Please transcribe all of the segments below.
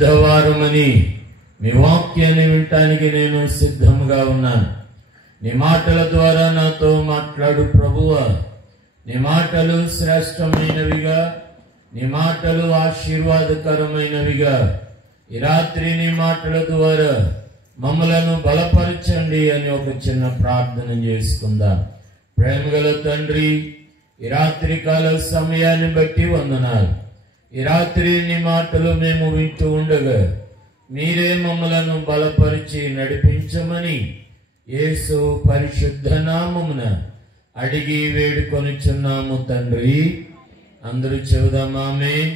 పరిశుద్ధవారమని మీ వాక్యాన్ని వినటానికి నేను సిద్ధంగా ఉన్నాను. నీ మాటల ద్వారా నాతో మాట్లాడు ప్రభువా. నీ మాటలు శ్రేష్టమైనవిగా, నీ మాటలు ఆశీర్వాదకరమైనవిగా ఈ రాత్రి నీ మాటల ద్వారా మమ్మలను బలపరచండి అని ఒక చిన్న ప్రార్థన చేసుకుందాం. ప్రేమగల తండ్రి, ఈ రాత్రి కాల సమయాన్ని బట్టి వందనాలు. ఈ రాత్రి నీ మాటలు మేము వింటూ ఉండగా మీరే మమ్మలను బలపరిచి నడిపించమని యేసు పరిశుద్ధ నామమున అడిగి వేడుకొనిచున్నాము తండ్రి. అందరూ చెబుదాం ఆమేన్.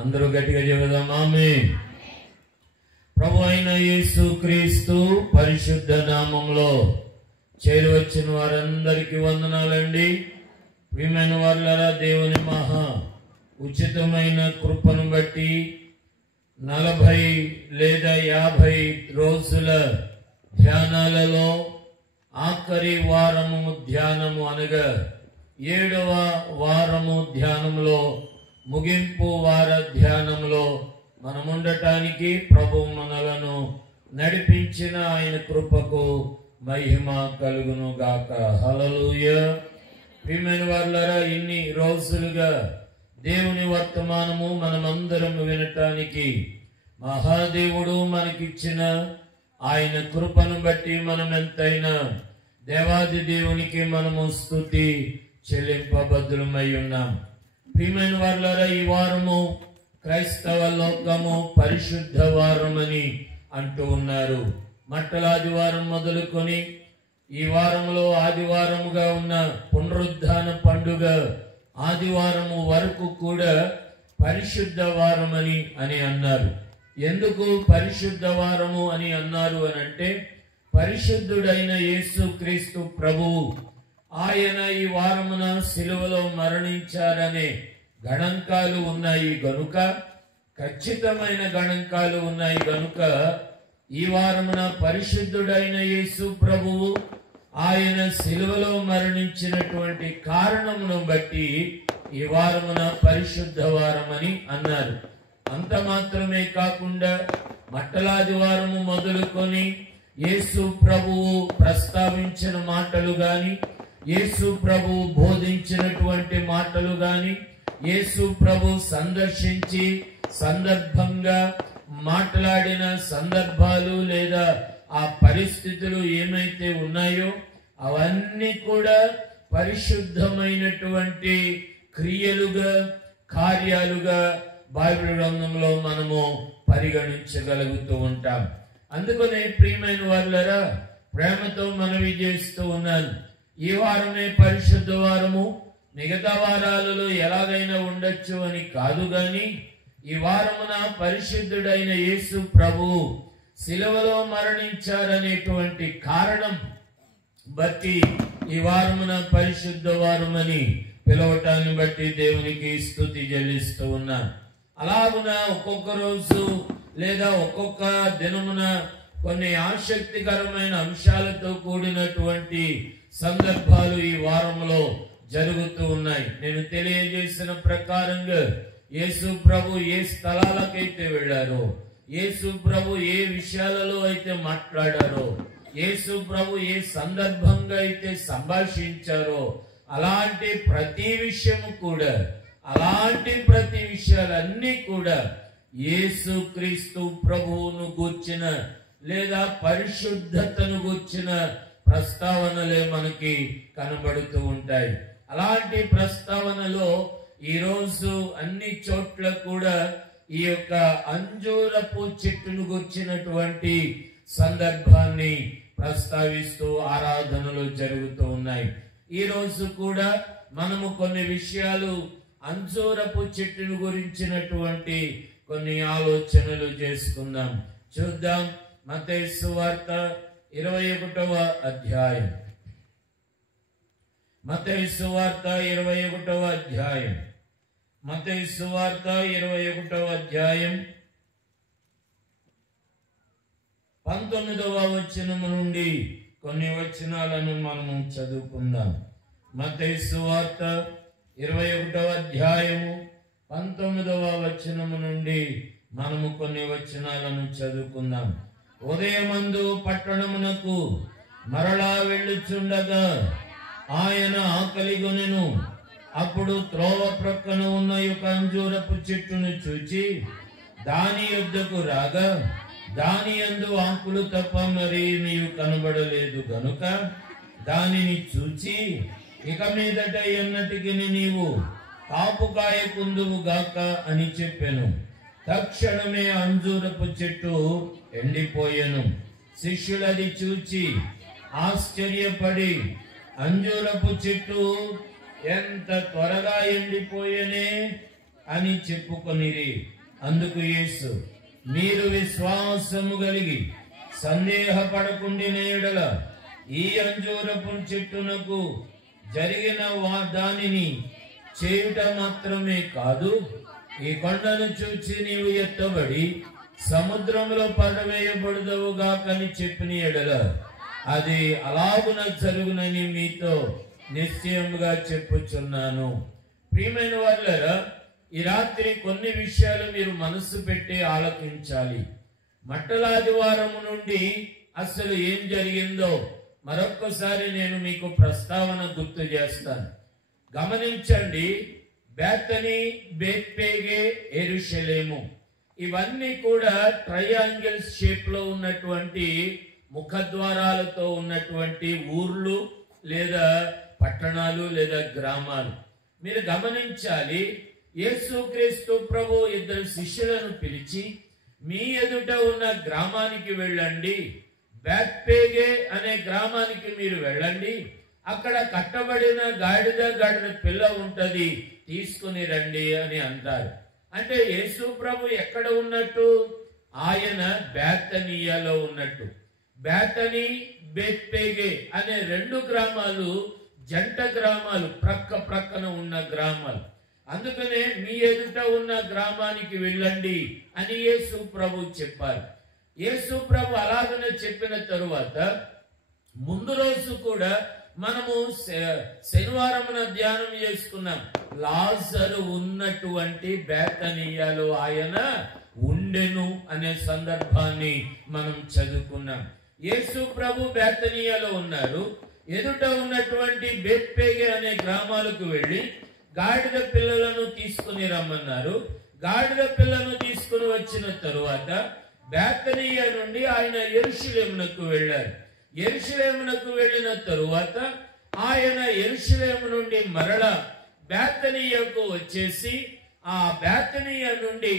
అందరూ గట్టిగా చెబుదాం ఆమేన్. ప్రభు అయిన యేసు క్రీస్తు పరిశుద్ధ నామంలో చేరువచ్చిన వారందరికీ వందనాలండి. ప్రియమైన వారులారా, దేవుని మహా ఉచితమైన కృపను బట్టి 40 లేదా 50 రోజుల ధ్యానాలలో ఆఖరి వారము ధ్యానము అనగా 7వ వారము ధ్యానంలో ముగింపు వార ధ్యానంలో మనముండటానికి ప్రభు మనలను నడిపించిన ఆయన కృపకు మహిమ కలుగును గాక. హల్లెలూయా. ప్రియమైన వారులారా, ఇన్ని రోజులుగా దేవుని వర్తమానము మనమందరం వినటానికి మహాదేవుడు మనకిచ్చిన ఆయన కృపను బట్టి మనం ఎంతైనా దేవాది దేవునికి మనము స్తుతి చెల్లింపబద్దులమై ఉన్నాం. ప్రియమైన వారులారా, ఈ వారము క్రైస్తవ లోకము పరిశుద్ధ వారమని అంటూ ఉన్నారు. మట్టలాదివారం మొదలుకొని ఈ వారంలో ఆదివారముగా ఉన్న పునరుద్ధాన పండుగ ఆదివారము వరకు కూడా పరిశుద్ధ వారమని అని అన్నారు. ఎందుకు పరిశుద్ధ వారము అని అన్నారు అని అంటే, పరిశుద్ధుడైన యేసు క్రీస్తు ప్రభువు ఆయన ఈ వారమున సిలువలో మరణించారనే గణాంకాలు ఉన్నాయి గనుక, ఖచ్చితమైన గణాంకాలు ఉన్నాయి గనుక ఈ వారమున పరిశుద్ధుడైన యేసు ప్రభువు ఆయన సిలువలో మరణించినటువంటి కారణమును బట్టి ఈ వారమున పరిశుద్ధ వారమని అన్నారు. అంత మాత్రమే కాకుండా మట్టలాది వారము మొదలుకొని యేసు ప్రభువు ప్రస్తావించిన మాటలు గాని, యేసు ప్రభువు బోధించినటువంటి మాటలు గాని, యేసు ప్రభు సందర్శించి సందర్భంగా మాట్లాడిన సందర్భాలు లేదా ఆ పరిస్థితులు ఏమైతే ఉన్నాయో అవన్నీ కూడా పరిశుద్ధమైనటువంటి క్రియలుగా, కార్యాలుగా బైబిల్ గ్రంథంలో మనము పరిగణించగలుగుతూ ఉంటాం. అందుకనే ప్రియమైన వారులారా, ప్రేమతో మనవి చేస్తూ ఉన్నాను, ఈ వారమే పరిశుద్ధ వారము, మిగతా వారాలలో ఎలాగైనా ఉండొచ్చు అని కాదు గాని, ఈ వారమున పరిశుద్ధుడైన యేసు ప్రభువు శిలువలో మరణించారనేటువంటి కారణం బట్టి ఈ వారమున పరిశుద్ధ వారమని పిలవటాన్ని బట్టి దేవునికి స్తుతి చెల్లిస్తూ ఉన్నాను. అలాగున ఒక్కొక్క రోజు లేదా ఒక్కొక్క దినమున కొన్ని ఆసక్తికరమైన అంశాలతో కూడినటువంటి సందర్భాలు ఈ వారంలో జరుగుతూ ఉన్నాయి. నేను తెలియజేసిన ప్రకారంగా యేసు ప్రభు ఏ స్థలాలకైతే వెళ్ళారో, యేసు ప్రభు ఏ విషయాలలో అయితే మాట్లాడారో, యేసు ప్రభు ఏ సందర్భంగా అయితే సంభాషించారో, అలాంటి ప్రతి విషయము కూడా, అలాంటి ప్రతి విషయాలన్నీ కూడా యేసు క్రీస్తు ప్రభువును గూర్చిన లేదా పరిశుద్ధతను గూర్చిన ప్రస్తావనలే మనకి కనబడుతూ ఉంటాయి. అలాంటి ప్రస్తావనలో ఈరోజు అన్ని చోట్ల కూడా ఈ యొక్క అంజూరపు చెట్టును గుర్చినటువంటి సందర్భాన్ని ప్రస్తావిస్తూ ఆరాధనలు జరుగుతూ ఉన్నాయి. ఈ రోజు కూడా మనము కొన్ని విషయాలు అంజూరపు చెట్టును గురించినటువంటి కొన్ని ఆలోచనలు చేసుకుందాం. చూద్దాం. మత్తయి సువార్త 21వ అధ్యాయం. మత్తయి సువార్త 21వ అధ్యాయం. మత్తయి సువార్త 21వ అధ్యాయం 19వ వచనము నుండి కొన్ని వచనాలను మనము చదువుకుందాం. మత్తయి సువార్త 21వ అధ్యాయము 19వ వచనము నుండి మనము కొన్ని వచనాలను చదువుకుందాం. ఉదయమందు పట్టణమునకు మరలా వెళ్ళుచుండగా ఆయన ఆకలిగొనెను. అప్పుడు త్రోవ ప్రక్కన ఉన్న ఒక అంజూరపు చెట్టును చూచి దాని యొద్దకు రాగా దాని యందు ఆకులు తప్ప మరి నీవు కనబడలేదు గనుక దానిని చూచి ఇక మీదట ఎన్నటికి నీవు కాపు కాయకుందువు గాక అని చెప్పెను. తక్షణమే అంజూరపు చెట్టు ఎండిపోయెను. శిష్యులది చూచి ఆశ్చర్యపడి అంజూరపు చెట్టు ఎంత త్వరగా ఎండిపోయేనే అని చెప్పుకొనిరి. అందుకు యేసు, మీరు విశ్వాసము కలిగి సందేహపడకుండిన యెడల ఈ అంజూరపు చెట్టునకు జరిగిన దానిని చేయుట మాత్రమే కాదు, ఈ కొండను చూచి నీవు ఎత్తబడి సముద్రంలో పడవేయబడదువుగా కని చెప్పిన యెడల అది అలాగున జరుగునని మీతో నిశ్చయముగా చెప్పుచున్నాను. ప్రియమైన వారులారా, ఈ రాత్రి కొన్ని విషయాలు మీరు మనసు పెట్టి ఆలోచించాలి. మట్టలాదివారం నుండి అసలు ఏం జరిగిందో మరొక్కసారి నేను మీకు ప్రస్తావన గుర్తు చేస్తాను. గమనించండి. బేతనీ, బేత్పేగే, యెరూషలేము ఇవన్నీ కూడా ట్రయాంగిల్ షేప్ లో ఉన్నటువంటి ముఖద్వారాలతో ఉన్నటువంటి ఊర్లు లేదా పట్టణాలు లేదా గ్రామాలు. మీరు గమనించాలి, యేసుక్రీస్తు ప్రభు ఇద్దరు శిష్యులను పిలిచి మీ ఎదుట ఉన్న గ్రామానికి వెళ్ళండి, బేత్పేగే అనే గ్రామానికి మీరు వెళ్ళండి, అక్కడ కట్టబడిన గాడిద పిల్ల ఉంటది, తీసుకుని రండి అని అంటారు. అంటే యేసు ప్రభు ఎక్కడ ఉన్నట్టు? ఆయన బేతనీయలో ఉన్నట్టు. బేతనీ, బేత్పేగే అనే రెండు గ్రామాలు జంట గ్రామాలు, ప్రక్కన ఉన్న గ్రామాలు. అందుకనే మీ ఎదుట ఉన్న గ్రామానికి వెళ్ళండి అని యేసు ప్రభు చెప్పారు. యేసు ప్రభు అలాగనే చెప్పిన తరువాత ముందు రోజు కూడా మనము శనివారమున ధ్యానం చేసుకున్నాం. లాజరు ఉన్నటువంటి బేతనీయలో ఆయన ఉండెను అనే సందర్భాన్ని మనం చదువుకున్నాం. యేసు ప్రభు బేతనీయలో ఉన్నారు. ఎదుట ఉన్నటువంటి బేత్పేగే అనే గ్రామాలకు వెళ్లి గాడిద పిల్లలను తీసుకుని రమ్మన్నారు. గాడిద పిల్లను తీసుకుని వచ్చిన తరువాత బేతనీయ నుండి ఆయన యెరూషలేమునకు వెళ్ళారు. యెరూషలేమునకు వెళ్ళిన తరువాత ఆయన యెరూషలేము నుండి మరలా బేతనీయకు వచ్చేసి ఆ బేతనీయ నుండి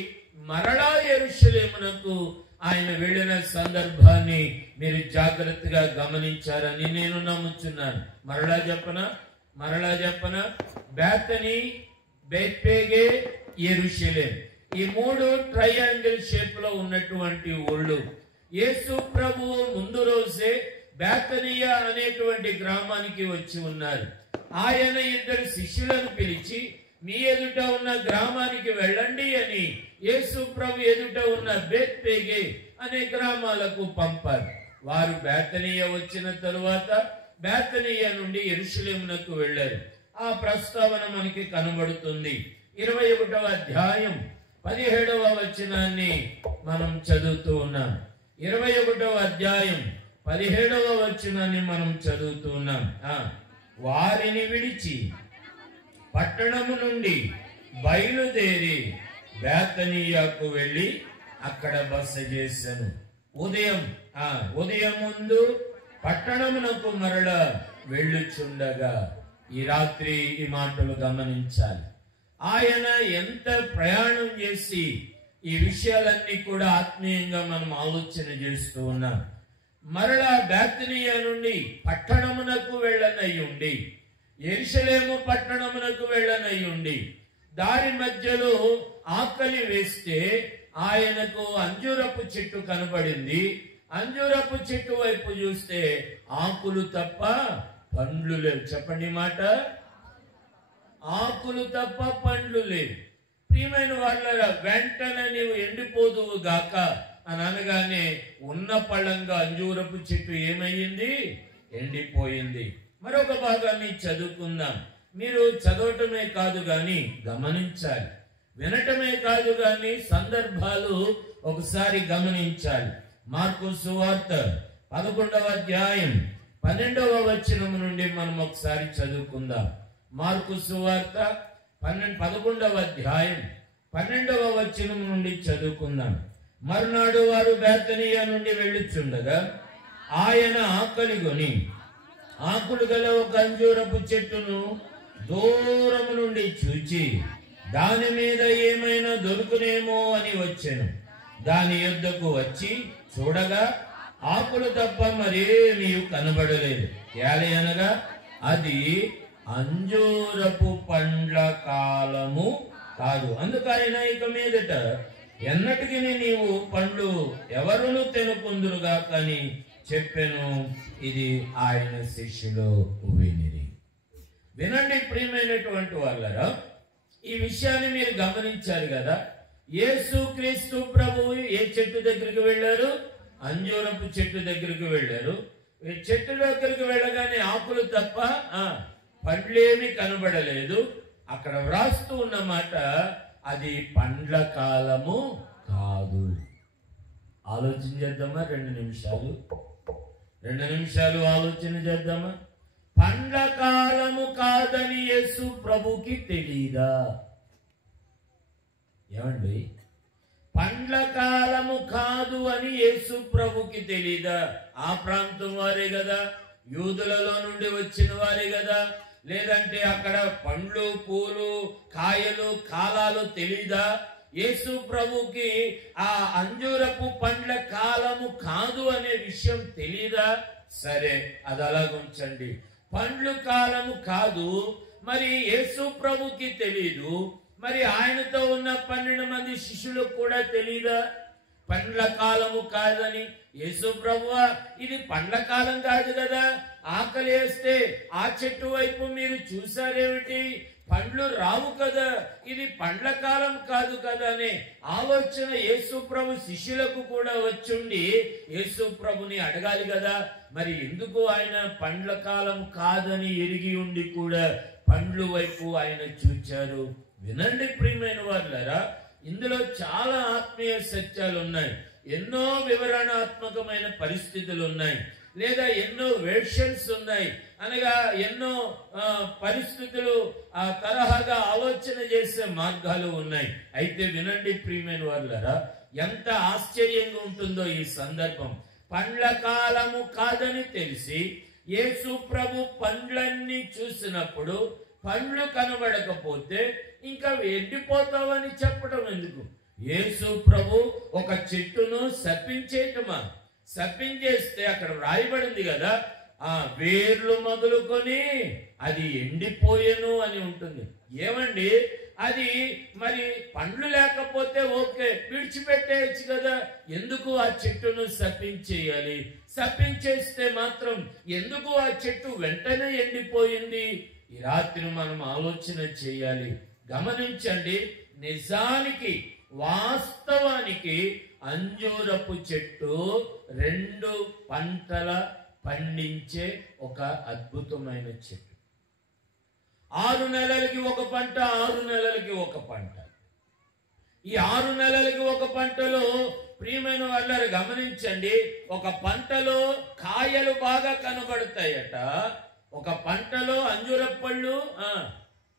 మరలా యెరూషలేమునకు ఆయన వెళ్ళిన సందర్భాన్ని మీరు జాగ్రత్తగా గమనించారని నేను నమ్ముచున్నాను. మరలా చెప్పనా? బేతనీ, బేత్పేగే, యెరూషలేం ఈ మూడు ట్రయాంగిల్ షేప్ లో ఉన్నటువంటి ఊళ్ళు. యేసు ప్రభువు ముందు రోజే బేతనీయ అనేటువంటి గ్రామానికి వచ్చి ఉన్నారు. ఆయన ఇద్దరు శిష్యులను పిలిచి మీ ఎదుట ఉన్న గ్రామానికి వెళ్ళండి అని యేసు ప్రభు ఎదుట ఉన్న బేత్పేగే అనే గ్రామాలకు పంపారు. వారు బేతనీయ వచ్చిన తరువాత బేతనీయ నుండి యెరూషలేమునకు వెళ్ళారు. ఆ ప్రస్తావన మనకి కనబడుతుంది. 21వ అధ్యాయం 17వ వచనాన్ని మనం చదువుతూ ఉన్నాం. 21వ అధ్యాయం 17వ వచనాన్ని మనం చదువుతూ ఉన్నాం. వారిని విడిచి పట్టణము నుండి బయలుదేరి బేతనీయకు వెళ్ళి అక్కడ బస చేశాను. ఉదయం ముందు పట్టణమునకు మరల వెళ్ళుచుండగా. ఈ రాత్రి ఈ మాటలు గమనించాలి. ఆయన ఎంత ప్రయాణం చేసి ఈ విషయాలన్నీ కూడా ఆత్మీయంగా మనం ఆలోచన చేస్తూ ఉన్నాం. మరలా బేతనీయ నుండి పట్టణమునకు వెళ్ళనయ్యుండి, యెరూషలేము పట్టణమునకు వెళ్ళనయ్యుండి, దారి మధ్యలో ఆకలి వేస్తే ఆయనకు అంజూరపు చెట్టు కనబడింది. అంజూరపు చెట్టు వైపు చూస్తే ఆకులు తప్ప పండ్లు లేవు. చెప్పండి మాట. ఆకులు తప్ప పండ్లు లేవు. ప్రియమైన వాళ్ళరా, వెంటనే నీవు ఎండిపోదువు గాక అని అనగానే ఉన్న పళ్ళంగా అంజూరపు చెట్టు ఏమయ్యింది? ఎండిపోయింది. మరొక భాగాన్ని చదువుకుందాం. మీరు చదవటమే కాదు గాని గమనించాలి. వినటమే కాదు కానీ సందర్భాలు ఒకసారి గమనించాలి. మార్కు సువార్త 11వ అధ్యాయం 12వ వచనం నుండి మనం ఒకసారి చదువుకుందాం. మార్కు సువార్త 11వ అధ్యాయం 12వ వచనం నుండి చదువుకుందాం. మరునాడు వారు బేతనియా నుండి వెళ్ళుచుండగా ఆయన ఆకలిగొని ఆకులు గల ఒక అంజూరపు చెట్టును దూరము నుండి చూచి దాని మీద ఏమైనా దొరుకునేమో అని వచ్చెను. దాని యొద్దకు వచ్చి చూడగా ఆకులు తప్ప మరేమీ కనబడలేదు. ఏలే అనగా అది అంజూరపు పండ్ల కాలము కాదు. అందుకైనా ఇక మీదట ఎన్నటికి నీవు పండ్లు ఎవరును తినకుందురుగా కానీ చెప్పెను. ఇది ఆయన శిష్యులు వినిరి. వినండి ప్రియమైనటువంటి వాళ్ళరా, ఈ విషయాన్ని మీరు గమనించారు కదా. యేసు క్రీస్తు ప్రభువు ఏ చెట్టు దగ్గరికి వెళ్ళారు? అంజూరపు చెట్టు దగ్గరికి వెళ్ళారు. చెట్టు దగ్గరికి వెళ్ళగానే ఆకులు తప్ప పండ్లేమి కనబడలేదు. అక్కడ వ్రాస్తూ ఉన్నమాట అది పండ్ల కాలము కాదు. ఆలోచన చేద్దామా? 2 నిమిషాలు ఆలోచన చేద్దామా? పండ్ల కాలము కాదని యేసు ప్రభుకి తెలీదా? ఏమండి, పండ్ల కాలము కాదు అని యేసు ప్రభుకి తెలీదా? ఆ ప్రాంతం వారే కదా, యూదులలో నుండి వచ్చిన వారే కదా. లేదంటే అక్కడ పండ్లు పూలు కాయలు కాలాలు తెలీదా? యేసు ప్రభుకి ఆ అంజూరపు పండ్ల కాలము కాదు అనే విషయం తెలీదా? సరే, అది అలాగుంచండి. పండ్లు కాలము కాదు, మరి యేసు ప్రభుకి తెలీదు, మరి ఆయనతో ఉన్న 12 మంది శిష్యులకు కూడా తెలీదా పండ్ల కాలము కాదని? యేసు ప్రభువా, ఇది పండ్ల కాలం కాదు కదా, ఆకలి వేస్తే ఆ చెట్టు వైపు మీరు చూసారేమిటి? పండ్లు రావు కదా, ఇది పండ్ల కాలం కాదు కదా అనే ఆలోచన యేసు ప్రభు శిష్యులకు కూడా వచ్చుండి యేసు ప్రభుని అడగాలి కదా. మరి ఎందుకు ఆయన పండ్ల కాలం కాదని ఎరిగి ఉండి కూడా పండ్లు వైపు ఆయన చూచారు? వినండి ప్రియమైన వాళ్ళారా, ఇందులో చాలా ఆత్మీయ సత్యాలు ఉన్నాయి. ఎన్నో వివరణాత్మకమైన పరిస్థితులు ఉన్నాయి, లేదా ఎన్నో వెర్షన్స్ ఉన్నాయి. అనగా ఎన్నో పరిస్థితులు ఆ తరహాగా ఆలోచన చేసే మార్గాలు ఉన్నాయి. అయితే వినండి ప్రియమైన వాళ్ళారా, ఎంత ఆశ్చర్యంగా ఉంటుందో ఈ సందర్భం. పండ్ల కాలము కాదని తెలిసి యేసు ప్రభు పండ్లన్నీ చూసినప్పుడు పండ్లు కనబడకపోతే ఇంకా ఎండిపోతావని చెప్పడం ఎందుకు? యేసు ప్రభు ఒక చెట్టును శపించేయటమా? శపించేస్తే అక్కడ రాయబడింది కదా, ఆ వేర్లు మొదలుకొని అది ఎండిపోయేను అని ఉంటుంది. ఏమండి, అది మరి పండ్లు లేకపోతే ఓకే, విడిచిపెట్టేయచ్చు కదా, ఎందుకు ఆ చెట్టును శపించేయాలి? శపించేస్తే మాత్రం ఎందుకు ఆ చెట్టు వెంటనే ఎండిపోయింది? ఈ రాత్రి మనం ఆలోచన చేయాలి. గమనించండి, నిజానికి వాస్తవానికి అంజూరపు చెట్టు 2 పంటల పండించే ఒక అద్భుతమైన చెట్టు. 6 నెలలకి ఒక పంట, 6 నెలలకి ఒక పంట. ఈ 6 నెలలకి ఒక పంటలో ప్రియమైన వాళ్ళని గమనించండి, ఒక పంటలో కాయలు బాగా కనబడతాయట, ఒక పంటలో అంజూరపు పళ్ళు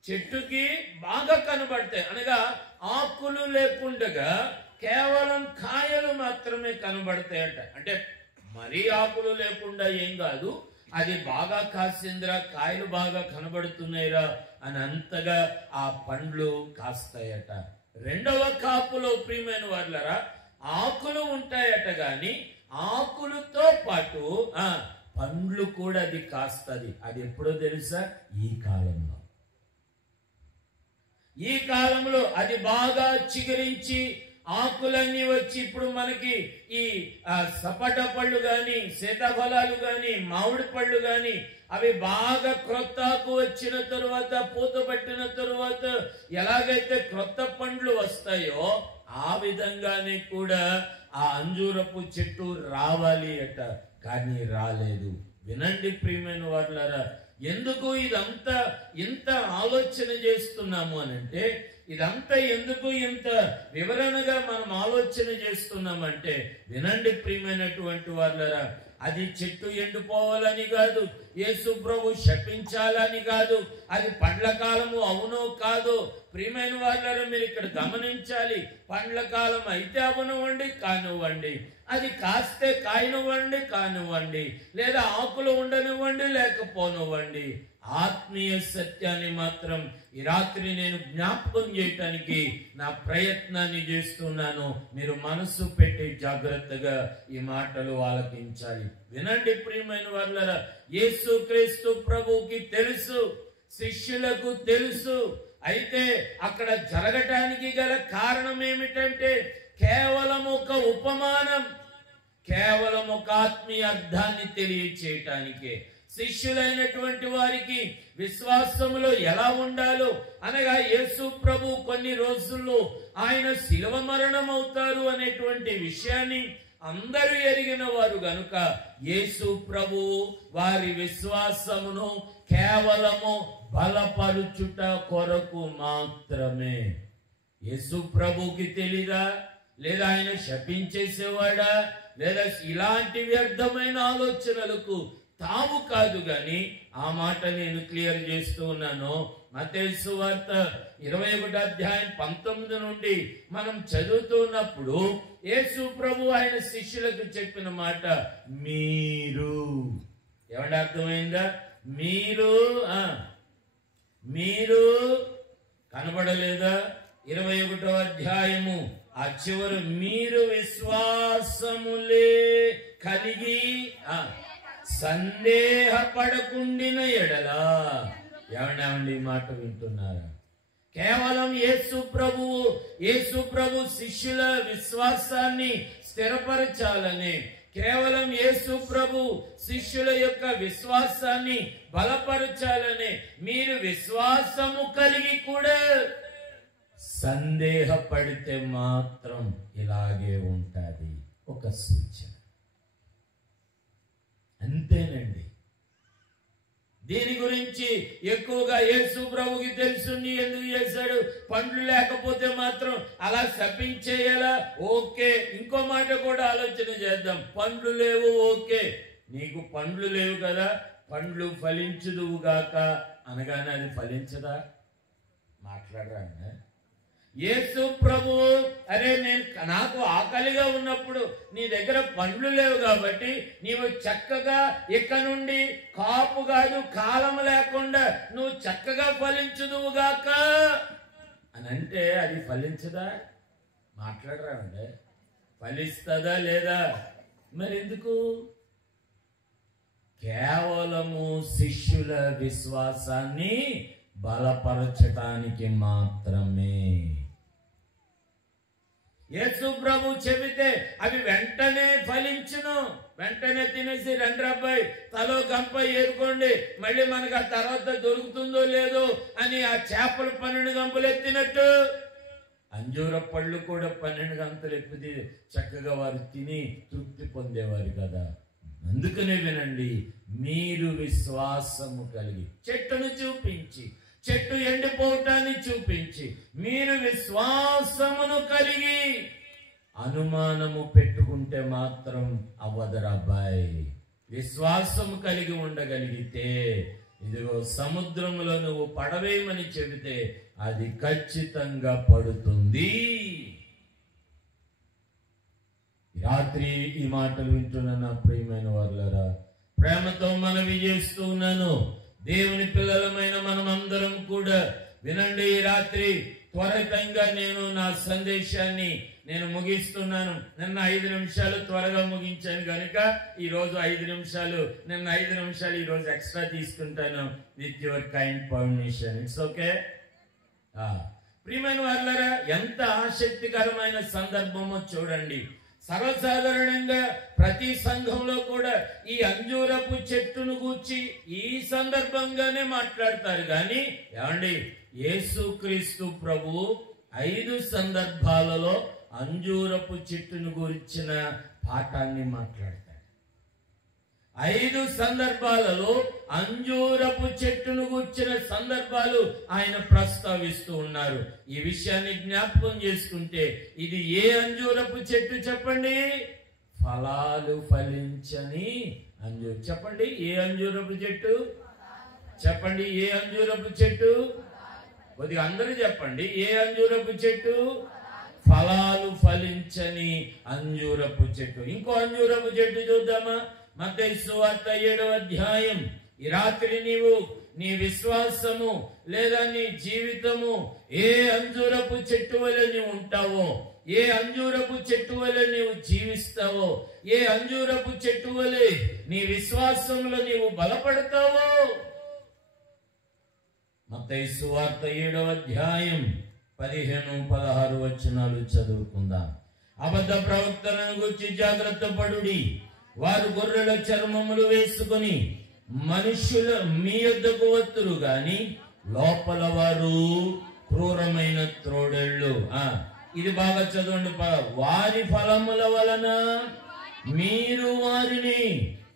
చెట్టుకి బాగా కనబడతాయి. అనగా ఆకులు లేకుండగా కేవలం కాయలు మాత్రమే కనబడతాయట. అంటే మరీ ఆకులు లేకుండా ఏం కాదు, అది బాగా కాసిందిరా, కాయలు బాగా కనబడుతున్నాయిరా అని అంతగా ఆ పండ్లు కాస్తాయట. 2వ కాపులో ప్రియమైన వాళ్ళరా ఆకులు ఉంటాయట, గాని ఆకులతో పాటు పండ్లు కూడా అది కాస్తది. అది ఎప్పుడో తెలుసా? ఈ కాలంలో అది బాగా చిగురించి ఆకులన్నీ వచ్చి ఇప్పుడు మనకి ఈ సపోటా పళ్ళు గాని, సీతాఫలాలు గాని, మామిడి పళ్ళు గాని అవి బాగా క్రొత్త ఆకు వచ్చిన తరువాత, పూత పట్టిన తరువాత ఎలాగైతే క్రొత్త పండ్లు వస్తాయో ఆ విధంగానే కూడా ఆ అంజూరపు చెట్టు రావాలి అట, కానీ రాలేదు. వినండి ప్రియమైన వాళ్ళారా, ఎందుకు ఇదంతా ఇంత ఆలోచన చేస్తున్నాము అనంటే ఇదంతా ఎందుకు ఇంత వివరణగా మనం ఆలోచన చేస్తున్నామంటే, వినండి ప్రియమైనటువంటి వాళ్ళరా, అది చెట్టు ఎండిపోవాలని కాదు, యేసు ప్రభు శపించాలని కాదు, అది పండ్ల కాలము అవునో కాదో. ప్రియమైన వాళ్ళరా, మీరు ఇక్కడ గమనించాలి. పండ్ల కాలం అయితే అవనివ్వండి, కానివ్వండి, అది కాస్తే కాయనివ్వండి, కానివ్వండి, లేదా ఆకులు ఉండనివ్వండి, లేకపోనివ్వండి, ఆత్మీయ సత్యాన్ని మాత్రం ఈ రాత్రి నేను జ్ఞాపకం చేయటానికి నా ప్రయత్నాన్ని చేస్తున్నాను. మీరు మనసు పెట్టి జాగ్రత్తగా ఈ మాటలు ఆలకించాలి. వినండి ప్రియమైన వాళ్ళరా, యేసుక్రీస్తు ప్రభువుకి తెలుసు, శిష్యులకు తెలుసు. అయితే అక్కడ జరగటానికి గల కారణం ఏమిటంటే, కేవలం ఒక ఉపమానం, కేవలం ఒక ఆత్మీయ అర్థాన్ని తెలియచేయటానికే. శిష్యులైనటువంటి వారికి విశ్వాసములో ఎలా ఉండాలో, అనగా యేసు ప్రభు కొన్ని రోజుల్లో ఆయన శిలువ మరణం అవుతారు అనేటువంటి విషయాన్ని అందరూ ఎరిగిన వారు గనుక, యేసు ప్రభువు వారి విశ్వాసమును కేవలము బలపరుచుట కొరకు మాత్రమే. యేసు ప్రభుకి తెలీదా? లేదా ఆయన శపించేసేవాడా? లేదా ఇలాంటి వ్యర్థమైన ఆలోచనలకు తావు కాదు. గాని ఆ మాట నేను క్లియర్ చేస్తూ ఉన్నాను. మత్తయి సువార్త 21వ అధ్యాయం 19 నుండి మనం చదువుతున్నప్పుడు యేసు ప్రభు ఆయన శిష్యులకు చెప్పిన మాట మీరు. ఏమంటే అర్థమైందా? మీరు మీరు కనబడలేదా? 21వ అధ్యాయము ఆ చివరు, మీరు విశ్వాసములే కలిగి సందేహపడకుండిన ఎడలా. ఏమండి ఈ మాట వింటున్నారా? కేవలం యేసు ప్రభు శిష్యుల విశ్వాసాన్ని స్థిరపరచాలని, కేవలం యేసు ప్రభు శిష్యుల యొక్క విశ్వాసాన్ని బలపరచాలని మీరు విశ్వాసము కలిగి కూడా సందేహపడితే మాత్రం ఇలాగే ఉంటుంది. ఒక సూచన అంతేనండి. దీని గురించి ఎక్కువగా యేసు ప్రభుకి తెలుసుండి ఎందుకు చేశాడు? పండ్లు లేకపోతే మాత్రం అలా శపించేయాలా? ఓకే, ఇంకో మాట కూడా ఆలోచన చేద్దాం. పండ్లు లేవు, ఓకే, నీకు పండ్లు లేవు కదా, పండ్లు ఫలించుదువుగాక అనగానే అది ఫలించదా? మాట్లాడరా? యేసు ప్రభు, అరే నాకు ఆకలిగా ఉన్నప్పుడు నీ దగ్గర పండ్లు లేవు కాబట్టి నీవు చక్కగా ఇక నుండి కాపు కాదు కాలం లేకుండా నువ్వు చక్కగా ఫలించుదువుగాక అని అంటే అది ఫలించదా? మాట్లాడరా అంటే ఫలిస్తుందా లేదా? మరి ఎందుకు? కేవలము శిష్యుల విశ్వాసాన్ని బలపరచటానికి మాత్రమే. యేసు ప్రభు చెబితే అవి వెంటనే ఫలించును. వెంటనే తినేసి రండి అబ్బాయి తలో గంప ఏరుకోండి, మళ్ళీ మనకు ఆ తర్వాత దొరుకుతుందో లేదో అని ఆ చేపలు 12 గంపలు ఎత్తినట్టు అంజూర పళ్ళు కూడా 12 గంపలు ఎత్తిది చక్కగా వారు తిని తృప్తి పొందేవారు కదా. అందుకనే వినండి, మీరు విశ్వాసము కలిగి, చెట్టును చూపించి, చెట్టు ఎండిపోవటాన్ని చూపించి, మీరు విశ్వాసమును కలిగి అనుమానము పెట్టుకుంటే మాత్రం అవ్వదరాబాయ్. విశ్వాసము కలిగి ఉండగలిగితే, ఇదిగో సముద్రంలో నువ్వు పడవేయమని చెబితే అది ఖచ్చితంగా పడుతుంది. రాత్రి ఈ మాటలు వింటున్న నా ప్రియమైన వాళ్ళరా, ప్రేమతో మనవి చేస్తూ ఉన్నాను. దేవుని పిల్లలమైన మనమందరం కూడా వినండి. ఈ రాత్రి త్వరితంగా నేను నా సందేశాన్ని ముగిస్తున్నాను. నిన్న 5 నిమిషాలు త్వరగా ముగించాను కనుక ఈ రోజు 5 నిమిషాలు, నిన్న 5 నిమిషాలు ఈ రోజు ఎక్స్ట్రా తీసుకుంటాను. With your kind permission. It's okay. ప్రియమైన వాళ్ళరా, ఎంత ఆసక్తికరమైన సందర్భమో చూడండి. సర్వసాధారణంగా ప్రతి సంఘంలో కూడా ఈ అంజూరపు చెట్టును గూర్చి ఈ సందర్భంగానే మాట్లాడతారు. కానీ ఏమండి, యేసుక్రీస్తు ప్రభు 5 సందర్భాలలో అంజూరపు చెట్టును గురించిన పాఠాన్ని మాట్లాడతాడు. 5 సందర్భాలలో అంజూరపు చెట్టును గుర్చిన సందర్భాలు ఆయన ప్రస్తావిస్తూ ఉన్నారు. ఈ విషయాన్ని జ్ఞాపకం చేసుకుంటే ఇది ఏ అంజూరపు చెట్టు చెప్పండి? ఫలాలు ఫలించని అంజూరు. చెప్పండి, ఏ అంజూరపు చెట్టు? చెప్పండి, ఏ అంజూరపు చెట్టు? కొద్దిగా అందరూ చెప్పండి, ఏ అంజూరపు చెట్టు? ఫలాలు ఫలించని అంజూరపు చెట్టు. ఇంకో అంజూరపు చెట్టు చూద్దామా? మత్తయి సువార్త 7వ అధ్యాయం. ఈ రాత్రి నీవు నీ విశ్వాసము లేదా నీ జీవితము ఏ అంజూరపు చెట్టు వలె నీవు ఉంటావో, ఏ అంజూరపు చెట్టు వలె నీవు జీవిస్తావో, ఏ అంజూరపు చెట్టు వలె నీ విశ్వాసంలో నీవు బలపడతావో. మత్తయి సువార్త 7వ అధ్యాయం 15-16 వచనాలు చదువుకుందాం. అబద్ధ ప్రవక్తలను గురించి జాగ్రత్త పడుడి. వారు గొర్రెల చర్మములు వేసుకుని మనుష్యుల మీ యొద్దకు వత్తురు గాని లోపల వారు క్రూరమైన త్రోడేళ్ళు. ఇది బాగా చదవండి. వారి ఫలముల వలన మీరు వారిని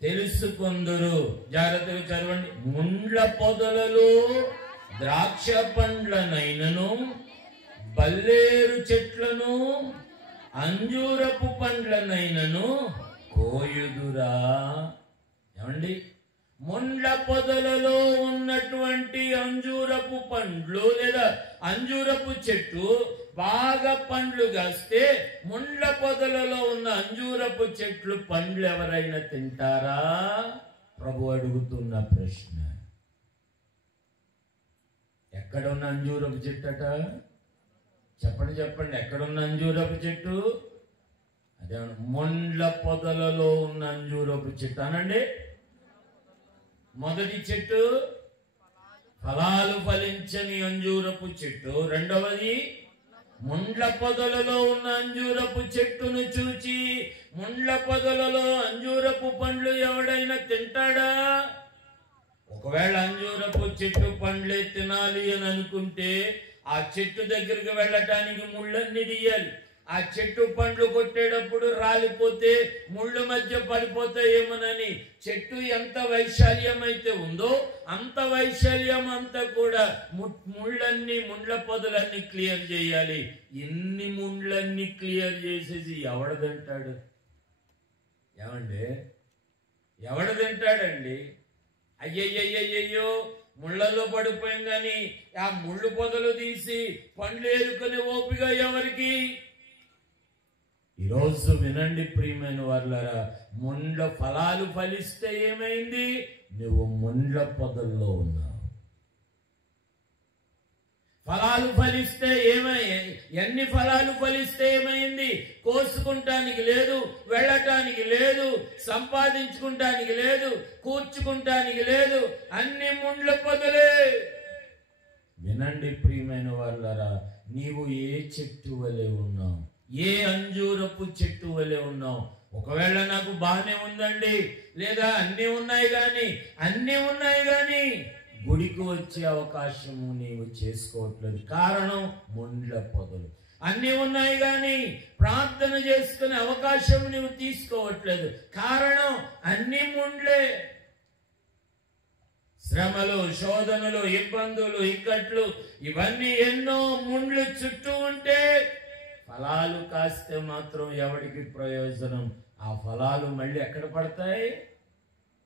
తెలుసుకొందురు. జాగ్రత్తగా చదవండి. ముండ్ల పొదలలో ద్రాక్ష పండ్లనైనను బల్లేరు చెట్లను అంజూరపు పండ్లనైనను కోయుదురా. ఏమండి, ముండ్ల పొదలలో ఉన్నటువంటి అంజూరపు పండ్లు లేదా అంజూరపు చెట్టు బాగా పండ్లు కాస్తే ముండ్ల పొదలలో ఉన్న అంజూరపు చెట్లు పండ్లు ఎవరైనా తింటారా? ప్రభు అడుగుతున్న ప్రశ్న. ఎక్కడున్న అంజూరపు చెట్టట? చెప్పండి చెప్పండి, ఎక్కడున్న అంజూరపు చెట్టు? అదే ముండ్ల పొదలలో ఉన్న అంజూరపు చెట్టు అనండి. మొదటి చెట్టు ఫలాలు ఫలించని అంజూరపు చెట్టు. రెండవది ముండ్ల పొదలలో ఉన్న అంజూరపు చెట్టును చూచి ముండ్ల పొదలలో అంజూరపు పండ్లు ఎవడైనా తింటాడా? ఒకవేళ అంజూరపు చెట్టు పండ్లే తినాలి అని అనుకుంటే ఆ చెట్టు దగ్గరికి వెళ్ళటానికి ముళ్ళన్నీ తీయాలి. ఆ చెట్టు పండ్లు కొట్టేటప్పుడు రాలిపోతే ముళ్ళు మధ్య పడిపోతాయేమోనని చెట్టు ఎంత వైశాల్యం అయితే ఉందో అంత వైశాల్యం అంతా కూడా ముండ్ల పొదలన్నీ క్లియర్ చేయాలి. ఇన్ని ముండ్లన్నీ క్లియర్ చేసేసి ఎవడ తింటాడు? ఏమండి, ఎవడ తింటాడండి? అయ్యయ్యయ్యో, ముళ్ళల్లో పడిపోయాం గాని ఆ ముళ్ళు పొదలు తీసి పండ్లు ఏరుకునే ఓపిక ఎవరికి? ఈరోజు వినండి ప్రియమైన వారులారా, ముండ్ల ఫలాలు ఫలిస్తే ఏమైంది? నువ్వు ముండ్ల పొదల్లో ఉన్నావు. ఫలాలు ఫలిస్తే ఎన్ని ఫలాలు ఫలిస్తే ఏమైంది? కోసుకుంటానికి లేదు, వెళ్ళటానికి లేదు, సంపాదించుకుంటానికి లేదు, కూర్చుకుంటానికి లేదు, అన్ని ముండ్ల పొదలే. వినండి ప్రియమైన వారులారా, నీవు ఏ చెట్టు వలె ఉన్నావు? ఏ అంజూరపు చెట్టు వలె ఉన్నావు? ఒకవేళ నాకు బాగానే ఉందండి, లేదా అన్నీ ఉన్నాయి కానీ గుడికి వచ్చే అవకాశము నీవు చేసుకోవట్లేదు. కారణం ముండ్ల పొదలు. అన్నీ ఉన్నాయి కానీ ప్రార్థన చేసుకునే అవకాశం నీవు తీసుకోవట్లేదు. కారణం అన్ని ముండ్లే. శ్రమలు, శోధనలు, ఇబ్బందులు, ఇక్కట్లు, ఇవన్నీ ఎన్నో ముండ్లు చుట్టూ ఉంటే ఫలాలు కాస్తే మాత్రం ఎవరికి ప్రయోజనం? ఆ ఫలాలు మళ్ళీ ఎక్కడ పడతాయి?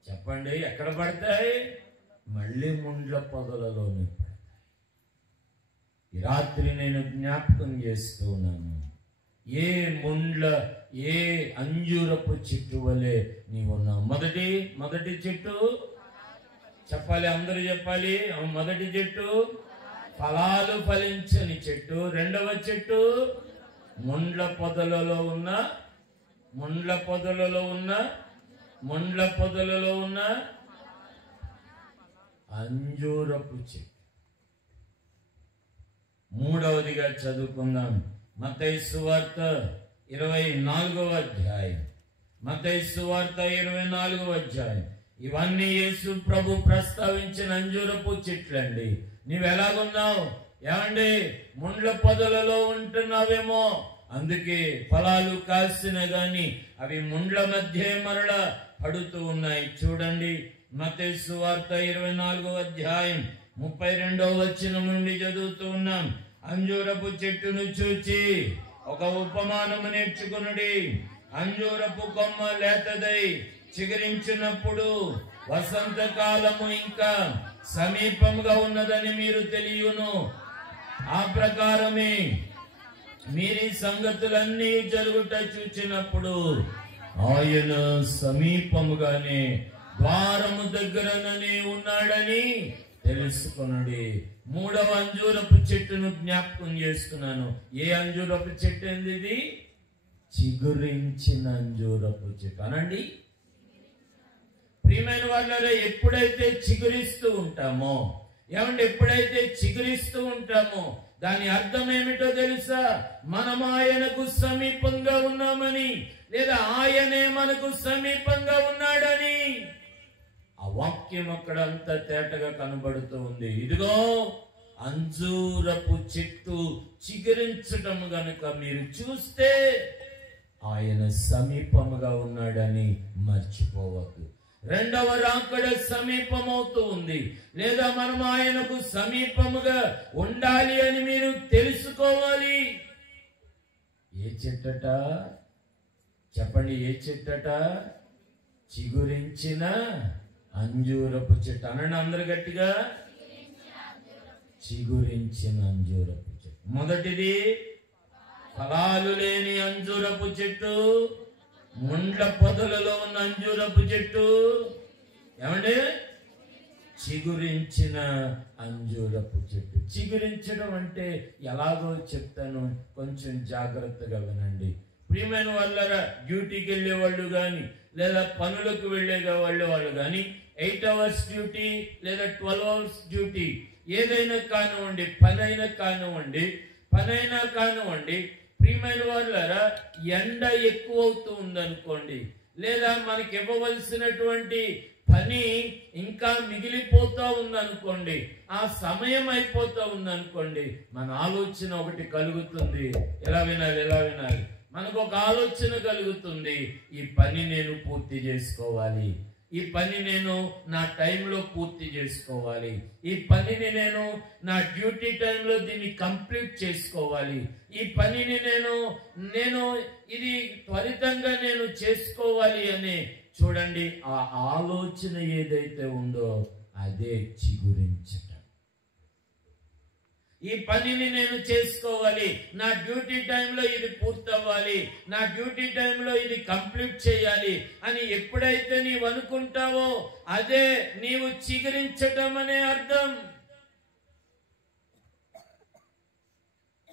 చెప్పండి, ఎక్కడ పడతాయి? మళ్ళీ ముండ్ల పొదలలోనే పడతాయి. ఈ రాత్రి నేను జ్ఞాపకం చేస్తూ ఉన్నాను, ఏ అంజూరపు చెట్టు వలె నీవున్నావు? మొదటి చెట్టు చెప్పాలి, అందరూ చెప్పాలి. మొదటి చెట్టు ఫలాలు ఫలించని చెట్టు. రెండవ చెట్టు ముండ్ల పొదలలో ఉన్న అంజూరపు చెట్టు. మూడవదిగా చదువుకుందాం. మత్తయి సువార్త 24వ అధ్యాయం. మత్తయి సువార్త 24వ అధ్యాయం. ఇవన్నీ యేసు ప్రభు ప్రస్తావించిన అంజూరపు చెట్లండి. నీవు ఎలాగున్నావు? ఏమండి, ముండ్ల పొదలలో ఉంటున్నావేమో, అందుకే ఫలాలు కాసిన గాని అవి ముండ్ల మధ్య మరల పడుతూ ఉన్నాయి. చూడండి, మత్తయి సువార్త 24వ అధ్యాయం 32వ వచనం నుండి చదువుతూ ఉన్నాం. అంజూరపు చెట్టును చూచి ఒక ఉపమానము నేర్చుకొనుడి. అంజూరపు కొమ్మ లేతదై చిగురించినప్పుడు వసంతకాలము ఇంకా సమీపంగా ఉన్నదని మీరు తెలియను. ఆ ప్రకారమే మీరీ సంగతులన్నీ జరుగుట చూచినప్పుడు ఆయన సమీపముగానే ద్వారము దగ్గరనే ఉన్నాడని తెలుసుకొనుడి. 3వ అంజూరపు చెట్టును జ్ఞాపకం చేస్తున్నాను. ఏ అంజూరపు చెట్టు ఏంది? ఇది చిగురించిన అంజూరపు చెట్టు అనండి. ప్రియమైన వాళ్ళారా, ఎప్పుడైతే చిగురిస్తూ ఉంటామో, ఏమంటే ఎప్పుడైతే చిగురిస్తూ ఉంటామో దాని అర్థం ఏమిటో తెలుసా? మనం ఆయనకు సమీపంగా ఉన్నామని, లేదా ఆయనే మనకు సమీపంగా ఉన్నాడని ఆ వాక్యం అక్కడ అంత తేటగా కనబడుతూ ఉంది. ఇదిగో అంజూరపు చెట్టు చిగురించటం గనుక మీరు చూస్తే ఆయన సమీపముగా ఉన్నాడని మర్చిపోవద్దు. రెండవ రాకడ సమీపమవుతూ ఉంది, లేదా మనం ఆయనకు సమీపముగా ఉండాలి అని మీరు తెలుసుకోవాలి. ఏ చెట్టట చెప్పండి? ఏ చెట్టట? చిగురించిన అంజూరపు చెట్టు అనండి అందరు గట్టిగా. చిగురించిన అంజూరపు చెట్టు. మొదటిది ఫలాలు లేని అంజూరపు చెట్టు, ముండ్ల పొదలలో ఉన్న అంజూరపు చెట్టు. ఏమంటే చిగురించిన అంజూరపు చెట్టు. చిగురించడం అంటే ఎలాగో చెప్తాను, కొంచెం జాగ్రత్తగా వినండి. ప్రియమైన వాళ్ళరా, డ్యూటీకి వెళ్ళే వాళ్ళు కానీ, లేదా పనులకు వెళ్ళే వాళ్ళు కానీ, 8 hours డ్యూటీ లేదా 12 hours డ్యూటీ ఏదైనా కానివ్వండి, పనైనా కానివ్వండి, ప్రియమైన వాళ్ళరా, ఎండ ఎక్కువ అవుతూ ఉందనుకోండి, లేదా మనకి ఇవ్వవలసినటువంటి పని ఇంకా మిగిలిపోతా ఉందనుకోండి, ఆ సమయం అయిపోతా ఉందనుకోండి, మన ఆలోచన ఒకటి కలుగుతుంది. ఎలా వినాలి? మనకు ఒక ఆలోచన కలుగుతుంది, ఈ పని నేను పూర్తి చేసుకోవాలి, ఈ పని నేను నా టైంలో పూర్తి చేసుకోవాలి, ఈ పనిని నేను నా డ్యూటీ టైంలో దీన్ని కంప్లీట్ చేసుకోవాలి, ఈ పనిని నేను ఇది త్వరితంగా నేను చేసుకోవాలి అని చూడండి. ఆ ఆలోచన ఏదైతే ఉందో అదే చిగురించటం. ఈ పనిని నేను చేసుకోవాలి, నా డ్యూటీ టైంలో ఇది పూర్తవ్వాలి, నా డ్యూటీ టైంలో ఇది కంప్లీట్ చేయాలి అని ఎప్పుడైతే నీవు అనుకుంటావో అదే నీవు చిగురించటం అనే అర్థం.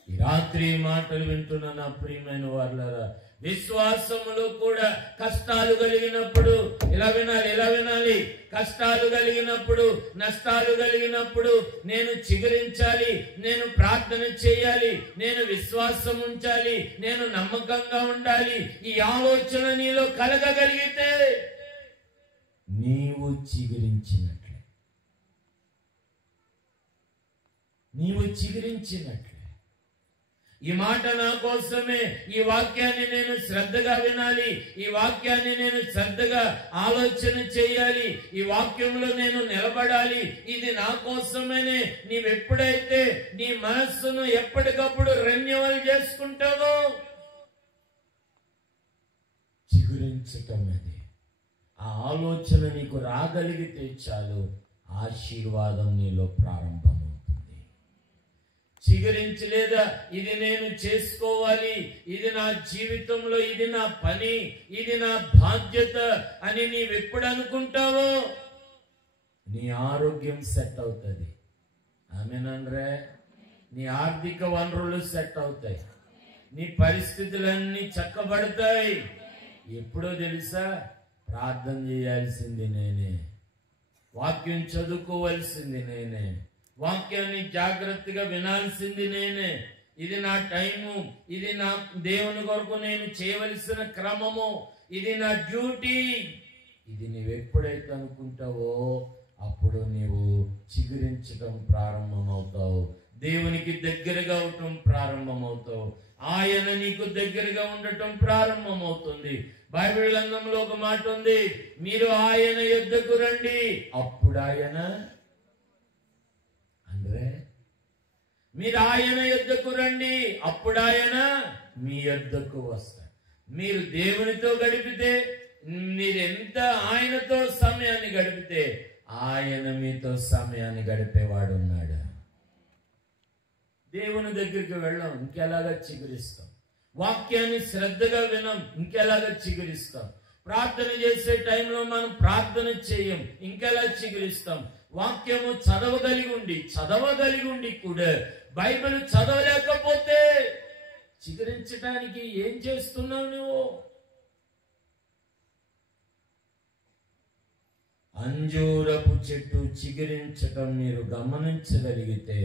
ఈ రాత్రి మాటలు వింటున్న నా ప్రియమైన వాళ్ళారా, విశ్వాసములో కూడా కష్టాలు కలిగినప్పుడు ఇలా వినాలి. కష్టాలు కలిగినప్పుడు, నష్టాలు కలిగినప్పుడు నేను చిగురించాలి, నేను ప్రార్థన చేయాలి, నేను విశ్వాసం ఉంచాలి, నేను నమ్మకంగా ఉండాలి. ఈ ఆలోచన నీలో కలగగలిగితే నీవు చిగురించినట్లే. ఈ మాట నా కోసమే. ఈ వాక్యాన్ని నేను శ్రద్ధగా వినాలి, ఈ వాక్యాన్ని నేను శ్రద్ధగా ఆలోచన చేయాలి, ఈ వాక్యంలో నేను నిలబడాలి, ఇది నా కోసమేనే. నీవెప్పుడైతే నీ మనస్సును ఎప్పటికప్పుడు రెన్యువల్ చేసుకుంటావో చిగురించటం అది. ఆ ఆలోచన నీకు రాగలిగితే చాలు, ఆశీర్వాదం నీలో ప్రారంభమవుతుంది. చిగురించలేదా, ఇది నేను చేసుకోవాలి, ఇది నా జీవితంలో, ఇది నా పని, ఇది నా బాధ్యత అని నీవెప్పుడు అనుకుంటావో నీ ఆరోగ్యం సెట్ అవుతుంది. ఆమేనండ్రే. నీ ఆర్థిక వనరులు సెట్ అవుతాయి, నీ పరిస్థితులన్నీ చక్కబడతాయి. ఎప్పుడో తెలుసా? ప్రార్థన చేయాల్సింది నేనే, వాక్యం చదువుకోవాల్సింది నేనే, వాక్యాన్ని జాగ్రత్తగా వినాల్సింది నేనే. ఇది నా టైము, ఇది నా దేవుని కొరకు నేను చేయవలసిన క్రమము, ఇది నా డ్యూటీ. ఇది నీవెప్పుడైతే అనుకుంటావో అప్పుడు నీవు చిగురించడం ప్రారంభమవుతావు, దేవునికి దగ్గరగా అవటం ప్రారంభమవుతావు. ఆయన నీకు దగ్గరగా ఉండటం ప్రారంభమవుతుంది. బైబిల్ గ్రంథంలో ఒక మాట ఉంది, మీరు ఆయన యొద్దకు రండి అప్పుడు ఆయన అంటే మీరు ఆయన యొద్దకు రండి అప్పుడు ఆయన మీ యొద్దకు వస్తాడు. మీరు దేవునితో గడిపితే, మీరు ఎంత ఆయనతో సమయాన్ని గడిపితే ఆయన మీతో సమయాన్ని గడిపేవాడు ఉన్నాడు. దేవుని దగ్గరికి వెళ్ళాం, ఇంకెలాగా చిగురిస్తాం. వాక్యాన్ని శ్రద్ధగా వినం, ఇంకెలాగా చిగురిస్తాం. ప్రార్థన చేసే టైంలో మనం ప్రార్థన చేయం, ఇంకెలా చిగురిస్తాం. వాక్యము చదవగలిగి ఉండి కూడా బైబిల్ చదవలేకపోతే చిగురించడానికి ఏం చేస్తున్నావు నువ్వు? అంజూరపు చెట్టు చిగురించటం మీరు గమనించగలిగితే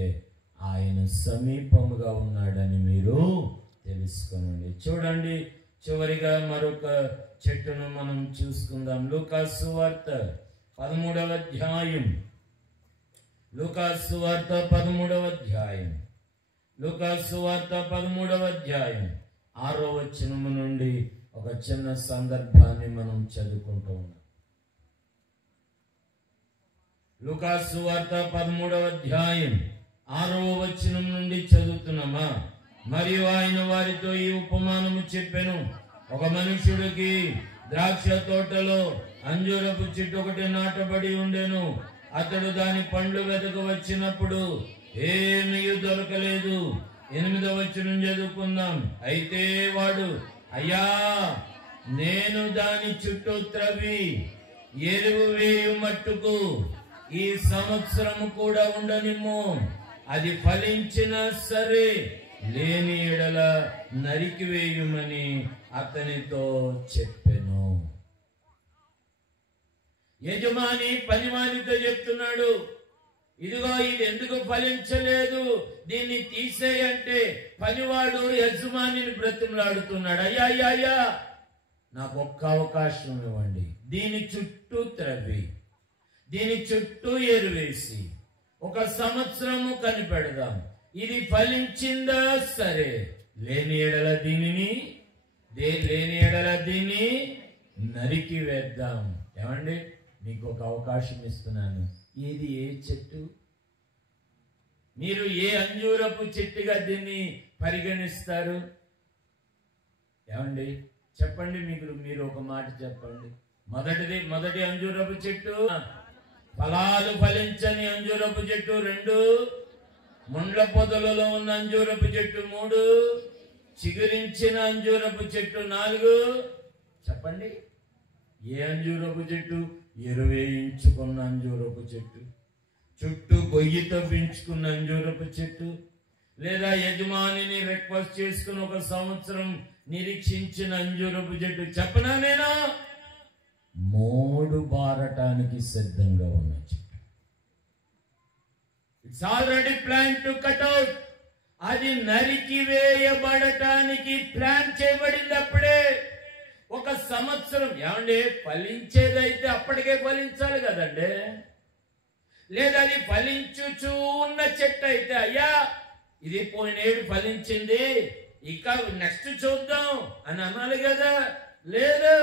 ఆయన సమీపముగా ఉన్నాడని మీరు తెలుసుకోనండి. చూడండి, చివరిగా మరొక చెట్టును మనం చూసుకుందాం. లూకాసు సువార్త 13వ అధ్యాయం. లూకాసు సువార్త 13వ అధ్యాయం. లూకాసు సువార్త 13వ అధ్యాయం 6వ వచనము నుండి ఒక చిన్న సందర్భాన్ని మనం చదువుకుంటూ ఉన్నాం. లూకాసు సువార్త 13వ అధ్యాయం 6వ వచనం నుండి చదువుతున్నామా? మరియు ఆయన వారితో ఈ ఉపమానము చెప్పెను. ఒక మనుషుడికి ద్రాక్ష తోటలో అంజూరపు చెట్టు ఒకటి నాటబడి ఉండెను. అతడు దాని పండ్లు వెతక వచ్చినప్పుడు ఏమీ దొరకలేదు. 8వ వచనం చదువుకుందాం. అయితే వాడు, అయ్యా, నేను దాని చుట్టూ త్రవ్వి ఎరువు వేయు మట్టుకు ఈ సంవత్సరము కూడా ఉండనిమ్ము, అది ఫలించినా సరే, లేని ఎడల నరికి వేయుమని అతనితో చెప్పెను. యజమాని పనివానితో చెప్తున్నాడు, ఇదిగో ఇది ఎందుకు ఫలించలేదు, దీన్ని తీసేయంటే పనివాడు యజమానిని బ్రతిమలాడుతున్నాడు. అయ్యా అయ్యా అయ్యా, నాకు ఒక్క అవకాశం ఇవ్వండి, దీని చుట్టూ త్రవ్వి, దీని చుట్టూ ఎరువేసి 1 సంవత్సరము కనిపెడదాం, ఇది ఫలించిందా సరే, లేని ఎడల దీన్ని నరికి వేద్దాం. ఏమండి, మీకు ఒక అవకాశం ఇస్తున్నాను. ఇది ఏ చెట్టు? మీరు ఏ అంజూరపు చెట్టుగా దీన్ని పరిగణిస్తారు? ఏమండి చెప్పండి, మీరు ఒక మాట చెప్పండి. మొదటి అంజూరపు చెట్టు ఫలాలు ఫలించని అంజూరపు చెట్టు, 2 ముండ్ల పొదలలో ఉన్న అంజూరపు చెట్టు, 3 చిగురించిన అంజూరపు చెట్టు, 4 చెప్పండి. ఏ అంజూరపు చెట్టు? ఎరువేయించుకున్న అంజూరపు చెట్టు, చుట్టూ గొయ్యి తవ్వించుకున్న అంజూరపు చెట్టు, లేదా యజమానిని రిక్వెస్ట్ చేసుకుని 1 సంవత్సరం నిరీక్షించిన అంజూరపు చెట్టు. చెప్పనా నేనా? మోడు బారటానికి సిద్ధంగా ఉన్న చెట్టు. It's already plan to cut out. అది నరికి వేయబడటానికి ప్లాన్ చేయబడింది. అప్పుడే 1 సంవత్సరం. ఏమండి, ఫలించేదైతే అప్పటికే ఫలించాలి కదండి. లేదా అది ఫలించుచూ ఉన్న చెట్టు అయితే, అయ్యా ఇది పోయినేడు ఫలించింది, ఇక నెక్స్ట్ చూద్దాం అని అనాలి కదా. లేదు,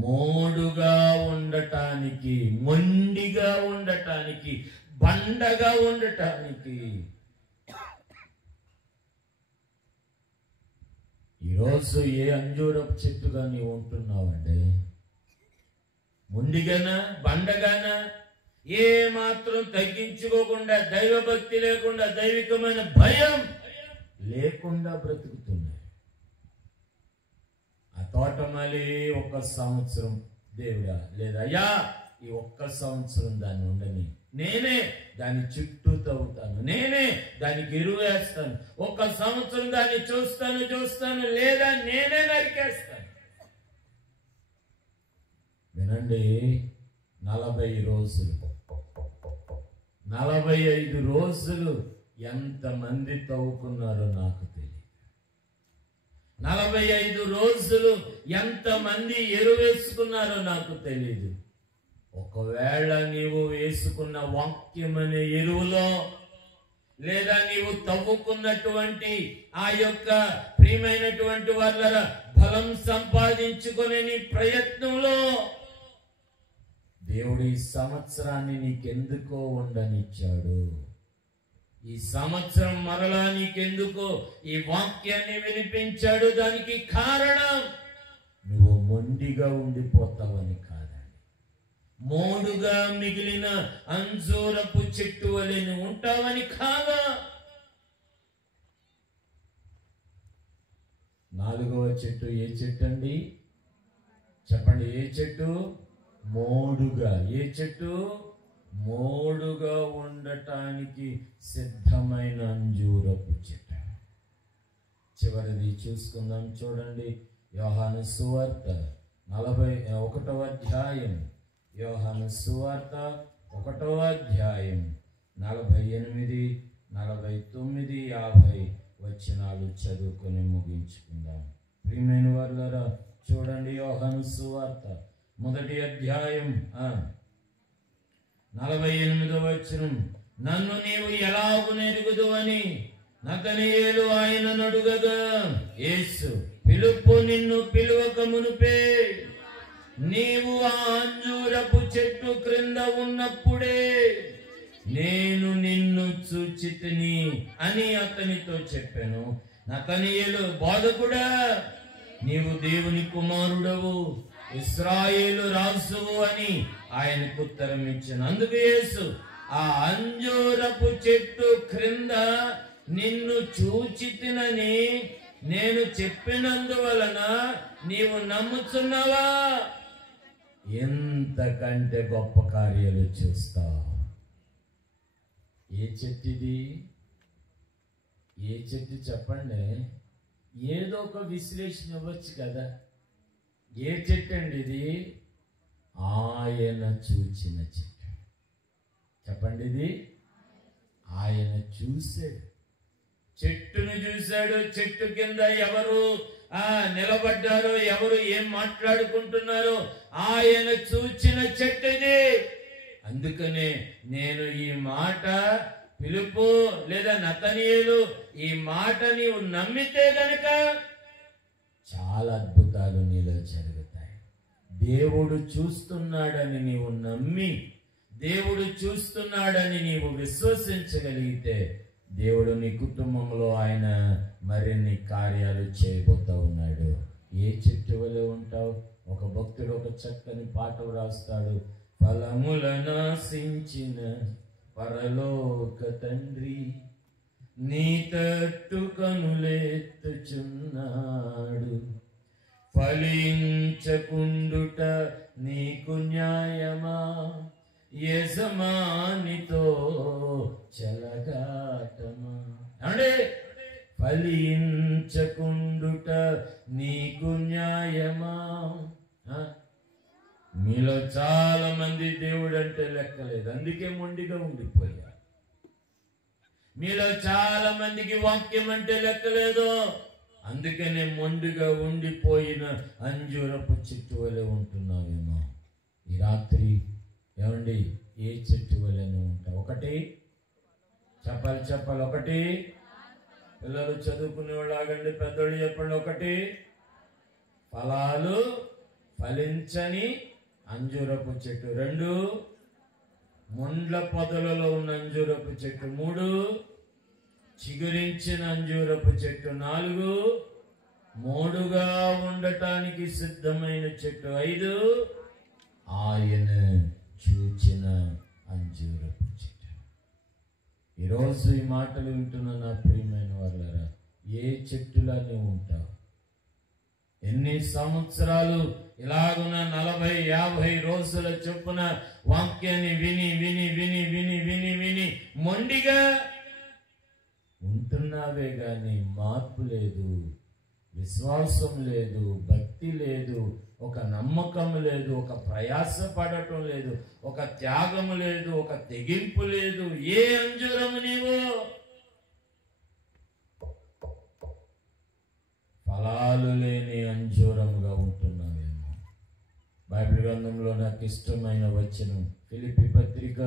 మోడుగా ఉండటానికి, మొండిగా ఉండటానికి, బండగా ఉండటానికి. ఈరోజు ఏ అంజూరపు చెట్టుగా నీవు ఉంటున్నావండి? మొండిగానా, బండగానా? ఏ మాత్రం తగ్గించుకోకుండా, దైవభక్తి లేకుండా, దైవికమైన భయం లేకుండా బ్రతుకుతున్నాయి. ఆ తోటమాలి 1 సంవత్సరం, దేవుడా లేదా అయ్యా ఈ 1 సంవత్సరం దాన్ని ఉండని, నేనే దాని చుట్టూ తవ్వుతాను, నేనే దానికి ఎరువు వేస్తాను, 1 సంవత్సరం దాన్ని చూస్తాను, లేదా నేనే నరికేస్తాను. వినండి, 40 రోజులు, 45 రోజులు ఎంతమంది తవ్వుకున్నారో నాకు తెలియదు. 45 రోజులు ఎంతమంది ఎరువేసుకున్నారో నాకు తెలియదు. ఒకవేళ నీవు వేసుకున్న వాక్యం అనే ఎరువులో లేదా నీవు తవ్వుకున్నటువంటి ఆ యొక్క ప్రియమైనటువంటి వాళ్ళ బలం సంపాదించుకునే నీ ప్రయత్నంలో దేవుడు ఈ సంవత్సరాన్ని నీకెందుకో ఉండనిచ్చాడు. ఈ సంవత్సరం మరలా నీకెందుకో ఈ వాక్యాన్ని వినిపించాడు. దానికి కారణం నువ్వు మొండిగా ఉండిపోతావని కాదండి, మోడుగా మిగిలిన అంజూరపు చెట్టు వలె నువ్వు ఉంటావని కాదా. 4వ చెట్టు ఏ చెట్టు అండి? చెప్పండి, ఏ చెట్టు? మోడుగా. ఏ చెట్టు? మోడుగా ఉండటానికి సిద్ధమైన అంజూరపు చెట్టు. చివరిది చూసుకుందాం, చూడండి. యోహాను సువార్త 41వ అధ్యాయం. యోహాను సువార్త 1వ అధ్యాయం 48, 49, 50 వచనాలు చదువుకొని ముగించుకుందాం. ప్రియమైన వారులారా, చూడండి. యోహాను సువార్త 1వ అధ్యాయం 48వ వచనం. నన్ను నీవు ఎలాగు నెరుగుదు అని నతనయేలు ఆయనను అడుగగా, యేసు, పిలుపు నిన్ను పిలువక మునుపే నీవు ఆ అంజూరపు చెట్టు క్రింద ఉన్నప్పుడే నేను నిన్ను చూచితిని అని అతనితో చెప్పాను. నతనయేలు, బోధకుడా, నీవు దేవుని కుమారుడవు, ఇశ్రాయేలు రాజువు అని ఆయనకు ఉత్తరం ఇచ్చాను. అందుకు యేసు, ఆ అంజూరపు చెట్టు క్రింద నిన్ను చూచితినని నేను చెప్పినందువలన నీవు నమ్ముచున్నావా? ఎంతకంటే గొప్ప కార్యాలు చూస్తావు. ఏ చెట్టుది? ఏ చెట్టు చెప్పండి? ఏదో ఒక విశ్లేషణ ఇవ్వచ్చు కదా. ఏ చెట్టు అండి ఇది? ఆయన చూచిన చెట్టు. చెప్పండి, ఇది ఆయన చూశాడు. చెట్టును చూశాడు. చెట్టు కింద ఎవరు నిలబడ్డారో, ఎవరు ఏం మాట్లాడుకుంటున్నారో ఆయన చూచిన చెట్టు ఇది. అందుకనే నేను ఈ మాట, పిలుపు లేదా నతనయేలు, ఈ మాట నీవు నమ్మితే గనక చాలా అద్భుతాలు నీలో జరుగుతాయి. దేవుడు చూస్తున్నాడని నీవు నమ్మి, దేవుడు చూస్తున్నాడని నీవు విశ్వసించగలిగితే దేవుడు నీ కుటుంబంలో ఆయన మరిన్ని కార్యాలు చేయబోతా ఉన్నాడు. ఏ చెట్టు వలె ఉంటావు? ఒక భక్తుడు ఒక చక్కని పాట రాస్తాడు. ఫలములనాశించిన పరలోక తండ్రి నీ తట్టు కనులెత్తుచున్నాడు, ఫలించకుండుట నీకు న్యాయమా, యజమానితో చెలగాటమా. అంటే ఫలించకుండుట నీకు న్యాయమా. మీలో చాలా మంది దేవుడు అంటే లెక్కలేదు, అందుకే మొండిగా ఉండిపోయారు. మీలో చాలా మందికి వాక్యం అంటే లెక్కలేదు, అందుకనే మొండిగా ఉండిపోయిన అంజూరపు చెట్టు వలె ఉంటున్నావేమో. ఈ రాత్రి ఏమండి, ఏ చెట్టు వలెనే ఉంటావు? ఒకటి చెప్పాలి. ఒకటి, పిల్లలు చదువుకునే వాళ్ళు ఆగండి, పెద్దోళ్ళు చెప్పండి. ఒకటి, ఫలాలు ఫలించని అంజూరపు చెట్టు. 2, ముండ్ల పొదలలో ఉన్న అంజూరపు చెట్టు. 3, చిగురించిన అంజూరపు చెట్టు. 4, మోడుగా ఉండటానికి సిద్ధమైన చెట్టు. 5, ఆయన చూచిన అంజూరపు చెట్టు. ఈరోజు ఈ మాటలు వింటున్న నా ప్రియమైన వాళ్ళారా, ఏ చెట్టులా నువ్వు ఉంటావు? ఎన్ని సంవత్సరాలు ఇలాగున 40-50 రోజుల చొప్పున వాక్యాన్ని విని విని విని విని విని విని మొండిగా ఉంటున్నావే గాని మార్పు లేదు, విశ్వాసం లేదు, భక్తి లేదు, ఒక నమ్మకం లేదు, ఒక ప్రయాస పడటం లేదు, ఒక త్యాగము లేదు, ఒక తెగింపు లేదు. ఏ అంజూరము నీవు? ఫలాలు లేని అంజూరముగా ఉంటున్నావేమో. బైబిల్ గ్రంథంలో నాకు ఇష్టమైన వచనం ఫిలిప్పీ పత్రిక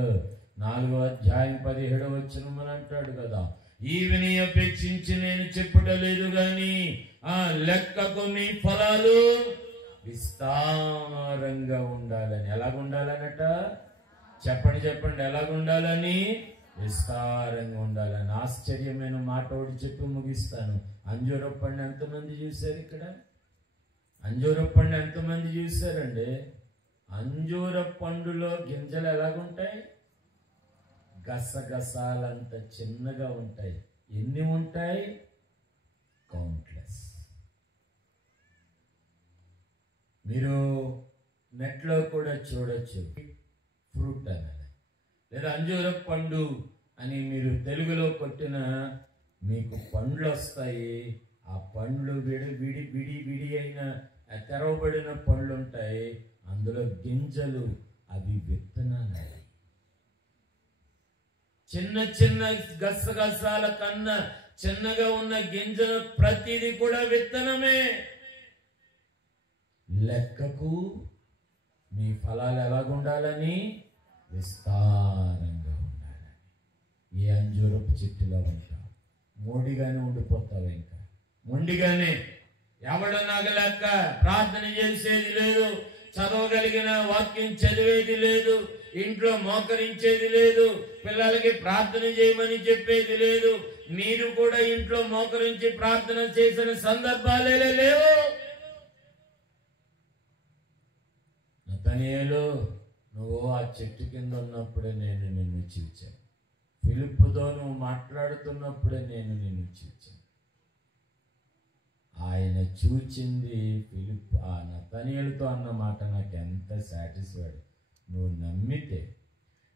4వ అధ్యాయం 17వ వచనం అని అంటాడు కదా, ఈవిని అపేక్షించి నేను చెప్పుటలేదు గాని ఆ లెక్కకు మీ ఫలాలు విస్తారంగా ఉండాలని. ఎలాగుండాలనట? చెప్పండి ఎలాగుండాలని? విస్తారంగా ఉండాలని. ఆశ్చర్యమైన మాట ఒకటి చెప్పి ముగిస్తాను. అంజూరపు పండు ఎంతమంది చూశారు ఇక్కడ? అంజూరపు పండు ఎంతమంది చూశారండి? అంజూరపు పండులో గింజలు ఎలాగుంటాయి? గసగసాలంత చిన్నగా ఉంటాయి. ఎన్ని ఉంటాయి? కౌంట్లెస్. మీరు నెట్లో కూడా చూడొచ్చు, ఫ్రూట్ అనేది లేదా అంజూరపు పండు అని మీరు తెలుగులో కొట్టిన మీకు పండ్లు వస్తాయి. ఆ పండ్లు విడి అయిన తెరవబడిన పండ్లు ఉంటాయి. అందులో గింజలు, అవి విత్తనాలు. చిన్న చిన్న గసగసాల కన్నా చిన్నగా ఉన్న గింజలు ప్రతిదీ కూడా విత్తనమే. లెక్కకు మీ ఫలాలు ఎలాగుండాలని? విస్తారంగా ఉండాలని. ఏ అంజూరపు చెట్టులో ఉంటావు? మోడిగానే ఉండిపోతావు. ఇంకా మొండిగానే ఎవడనగలేక ప్రార్థన చేసేది లేదు, చదవగలిగిన వాక్యం చదివేది లేదు, ఇంట్లో మోకరించేది లేదు, పిల్లలకి ప్రార్థన చేయమని చెప్పేది లేదు. మీరు కూడా ఇంట్లో మోకరించి ప్రార్థన చేసిన సందర్భాలే లేవు. నతనయేలు, నువ్వు ఆ చెట్టు కింద ఉన్నప్పుడే నేను నిన్ను చూచాను. ఫిలిప్పుతో నువ్వు మాట్లాడుతున్నప్పుడే నేను నిన్ను చూచాను. ఆయన చూచింది ఫిలిప్ ఆ నతనయేలుతో అన్న మాట నాకు ఎంత సాటిస్ఫైడ్. నువ్వు నమ్మితే,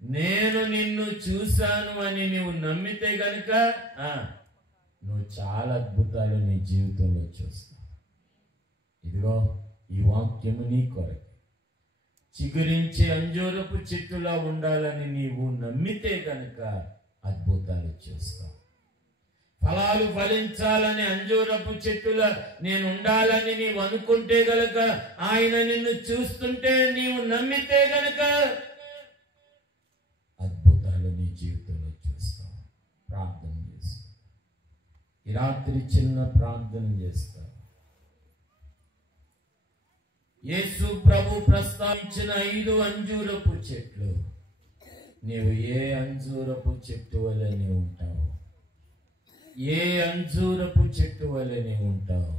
నేను నిన్ను చూశాను అని నువ్వు నమ్మితే గనుక నువ్వు చాలా అద్భుతాలు నీ జీవితంలో చూస్తావు. ఇదిగో ఈ వాక్యము నీ కొరకు. చిగురించే అంజూరపు చెట్టులా ఉండాలని నీవు నమ్మితే కనుక అద్భుతాలు చూస్తావు. ఫలాలు ఫలించాలని అంజూరపు చెట్టులా నేను ఉండాలని నీవు అనుకుంటే గనక, ఆయన నిన్ను చూస్తుంటే నీవు నమ్మితే గనక అద్భుతాలు నీ జీవితంలో చూస్తావు. ప్రార్థన చేస్తావు. ఈ రాత్రి చిన్న ప్రార్థన చేస్తావు. యేసు ప్రభు ప్రస్తావించిన 5 అంజూరపు చెట్లు, నీవు ఏ అంజూరపు చెట్టు వలె నీవు ఉంటావు? ఏ అంజూరపు చెట్టు వలె నీవు ఉంటావు?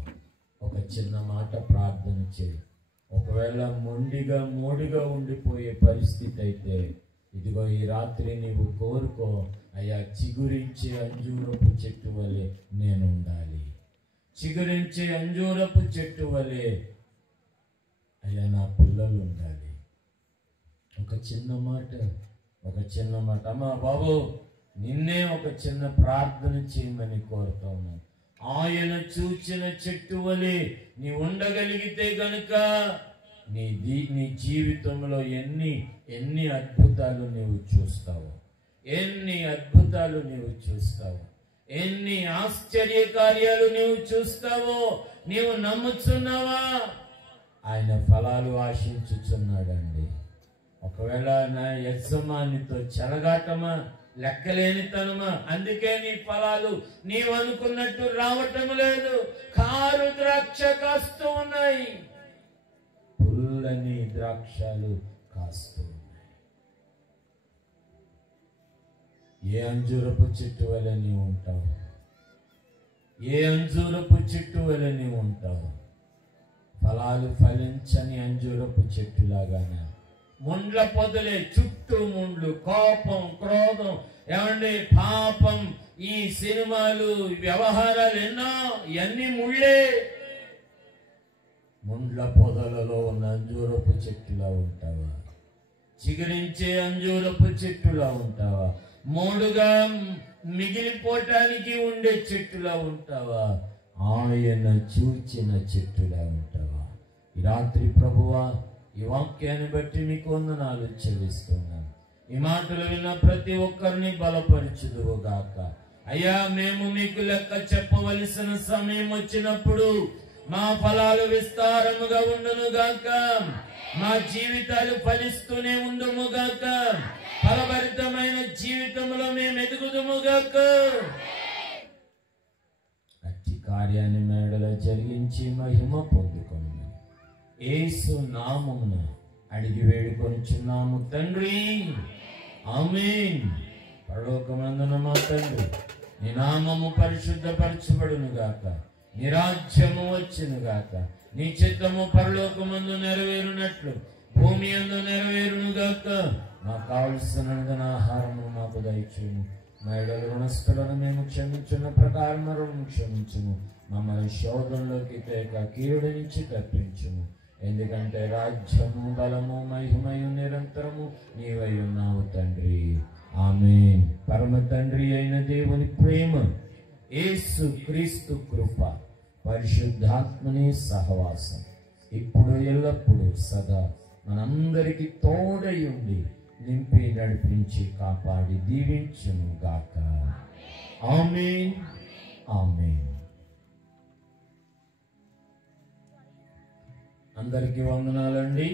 ఒక చిన్న మాట ప్రార్థన చేయి. ఒకవేళ మోడిగా ఉండిపోయే పరిస్థితి అయితే ఇదిగో ఈ రాత్రి నీవు కోరుకో, అయ్యా చిగురించే అంజూరపు చెట్టు వలె నేను ఉండాలి. చిగురించే అంజూరపు చెట్టు వలె అయ్యా నా పిల్లలు ఉండాలి. ఒక చిన్న మాట అమ్మా బాబు, నిన్నే ఒక చిన్న ప్రార్థన చేయమని కోరుతా ఉన్నాను. ఆయన చూచిన చెట్టు వలె నీ ఉండగలిగితే గనుక నీ జీవితంలో ఎన్ని అద్భుతాలు నీవు చూస్తావు, ఎన్ని అద్భుతాలు నీవు చూస్తావు, ఎన్ని ఆశ్చర్య కార్యాలు నీవు చూస్తావో నీవు నమ్ముచున్నావా? ఆయన ఫలాలు ఆశించుచున్నాడండి. ఒకవేళ నా యజమానితో చెలగాటమా, లెక్కలేనితనమా, అందుకే నీ ఫలాలు నీవు అనుకున్నట్టు రావటం లేదు. కారు ద్రాక్ష కాస్తూ ఉన్నాయి, పుల్లని ద్రాక్షలు కాస్తూ ఉన్నాయి. ఏ అంజూరపు చెట్టు వలె నీవు ఉంటావు? ఏ అంజూరపు చెట్టు వలె నీవు ఉంటావు? ఫలాలు ఫలించని అంజూరపు చెట్టులాగానే ముండ్ల పొదలే, చుట్టూ ముండ్లు, కోపం, క్రోధం, ఏమండి పాపం, ఈ సినిమాలు, వ్యవహారాలు ఎన్నో, ఇవన్నీ ముళ్ళే. ముండ్ల పొదలలో ఉన్న అంజూరపు చెట్టులా ఉంటావా? చిగురించే అంజూరపు చెట్టులా ఉంటావా? మూడుగా మిగిలిపోవటానికి ఉండే చెట్టులా ఉంటావా? ఆయన చూచిన చెట్టులా ఉంటావా? ఈ రాత్రి ప్రభువా, ఈ వాక్యాన్ని బట్టి మీకు వందనాలు చెల్లిస్తున్నాను. ఈ మాటలు విన్న ప్రతి ఒక్కరిని బలపరచుదువు గాక. అయ్యా, మేము మీకు లెక్క చెప్పవలసిన సమయం వచ్చినప్పుడు మా ఫలాలు విస్తారముగా ఉండును గాక, మా జీవితాలు ఫలిస్తూనే ఉండుము గాక, ఫలభరితమైన జీవితంలో మేము ఎదుగుదుముగాక. అట్టి కార్యాన్ని మేడలో జరిగించి మహిమ పొందుకొని యేసు నామమున అడిగి వేడుకొనుచున్నాము తండ్రి, ఆమేన్. పరలోకమందున మా తండ్రి, నీ నామము పరిశుద్ధపరచబడును గాక, నీ రాజ్యము వచ్చును గాక, నీ చిత్తము పరలోకమందు నెరవేరునట్లు భూమి యందు నెరవేరును గాక. మాకు కావలసిన ఆహారము మాకు దయచేయము. మా ఎడల రుణస్థులను మేము క్షమించున్న ప్రకారం రుణం క్షమించుము. మమ్మల్ని శోధనలోకి తేక కీడు నుంచి తప్పించుము. ఎందుకంటే రాజ్యము, బలము, మహిమయు నిరంతరము నీవై ఉన్నావు తండ్రి, ఆమేన్. పరమ తండ్రి అయిన దేవుని ప్రేమ, యేసు క్రీస్తు కృప, పరిశుద్ధాత్మని సహవాసం ఇప్పుడు ఎల్లప్పుడూ సదా మనందరికి తోడై ఉండి నింపి నడిపించి కాపాడి దీవించును గాక. ఆమేన్, ఆమేన్. అందరికీ వందనాలండి.